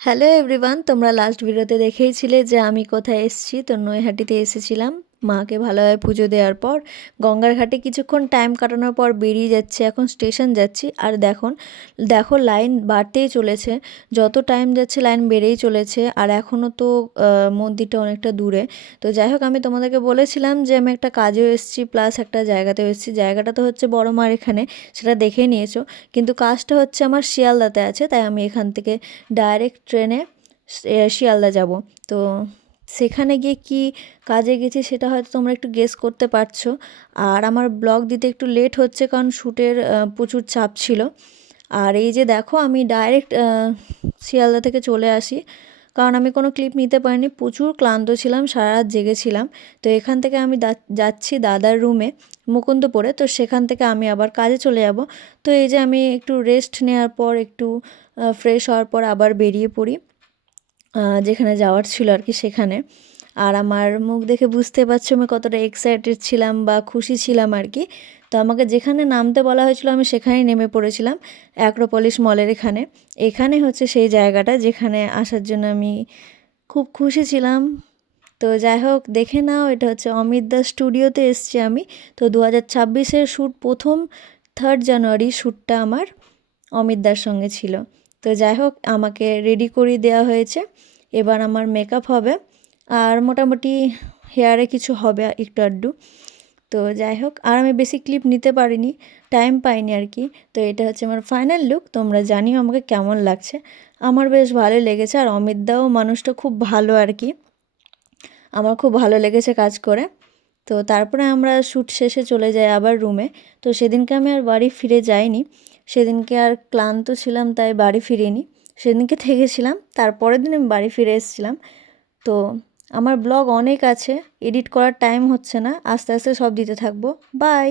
Hello everyone, তোমরা last ভিডিওতে দেখেইছিলে যে আমি কোথায় এসেছি। তো নৈহাটিতে এসেছিলাম মাকে ভালোভাবে পুজো দেওয়ার পর গঙ্গার ঘাটে কিছুক্ষণ টাইম কাটানোর পর বেরিয়ে যাচ্ছি, এখন স্টেশন যাচ্ছি। আর দেখো লাইন বাড়তেই চলেছে, যত টাইম যাচ্ছে লাইন বেড়েই চলেছে। আর এখনও তো মন্দিরটা অনেকটা দূরে। তো যাই হোক, আমি তোমাদেরকে বলেছিলাম যে আমি একটা কাজেও এসেছি প্লাস একটা জায়গাতেও এসেছি। জায়গাটা তো হচ্ছে বড় মার এখানে, সেটা দেখে নিয়েছো। কিন্তু কাজটা হচ্ছে আমার শিয়ালদাতে আছে, তাই আমি এখান থেকে ডাইরেক্ট ট্রেনে শিয়ালদা যাব। তো সেখানে গিয়ে কি কাজে গেছি সেটা হয়তো তোমরা একটু গেস করতে পারছো। আর আমার ব্লগ দিতে একটু লেট হচ্ছে কারণ শ্যুটের প্রচুর চাপ ছিল। আর এই যে দেখো, আমি ডাইরেক্ট শিয়ালদা থেকে চলে আসি, কারণ আমি কোনো ক্লিপ নিতে পারিনি, প্রচুর ক্লান্ত ছিলাম, সারা রাত জেগেছিলাম। তো এখান থেকে আমি যাচ্ছি দাদার রুমে মুকুন্দপুরে। তো সেখান থেকে আমি আবার কাজে চলে যাব। তো এই যে আমি একটু রেস্ট নেওয়ার পর একটু ফ্রেশ হওয়ার পর আবার বেরিয়ে পড়ি যেখানে যাওয়ার ছিল আর কি সেখানে। আর আমার মুখ দেখে বুঝতে পারছো আমি কতটা এক্সাইটেড ছিলাম বা খুশি ছিলাম আর কি। তো আমাকে যেখানে নামতে বলা হয়েছিল আমি সেখানেই নেমে পড়েছিলাম, অ্যাক্রোপলিস মলের এখানে। এখানে হচ্ছে সেই জায়গাটা যেখানে আসার জন্য আমি খুব খুশি ছিলাম। তো যাই হোক, দেখে নাও, এটা হচ্ছে অমিত দা স্টুডিওতে এসছি আমি। তো 2026-এর শ্যুট, প্রথম 3rd জানুয়ারি শ্যুটটা আমার অমিত দার সঙ্গে ছিল। তো যাই হোক, আমাকে রেডি করিয়ে দেওয়া হয়েছে, এবার আমার মেকআপ হবে আর মোটামুটি হেয়ারে কিছু হবে একটু আধটু। তো যাই হোক, আর আমি বেশি ক্লিপ নিতে পারিনি, টাইম পাইনি আর কি। তো এটা হচ্ছে আমার ফাইনাল লুক, তোমরা জানিও আমাকে কেমন লাগছে। আমার বেশ ভালোই লেগেছে, আর অমিত দাও মানুষটা খুব ভালো আর কি, আমার খুব ভালো লেগেছে কাজ করে। তো তারপরে আমরা শ্যুট শেষে চলে যাই আবার রুমে। তো সেদিনকে আমি আর বাড়ি ফিরে যাইনি, সেদিনকে আর ক্লান্ত ছিলাম তাই বাড়ি ফিরিনি, সেদিনকে থেকেছিলাম, তারপরের দিন আমি বাড়ি ফিরে এসেছিলাম। তো আমার ব্লগ অনেক আছে, এডিট করার টাইম হচ্ছে না, আস্তে আস্তে সব দিতে থাকবো। বাই।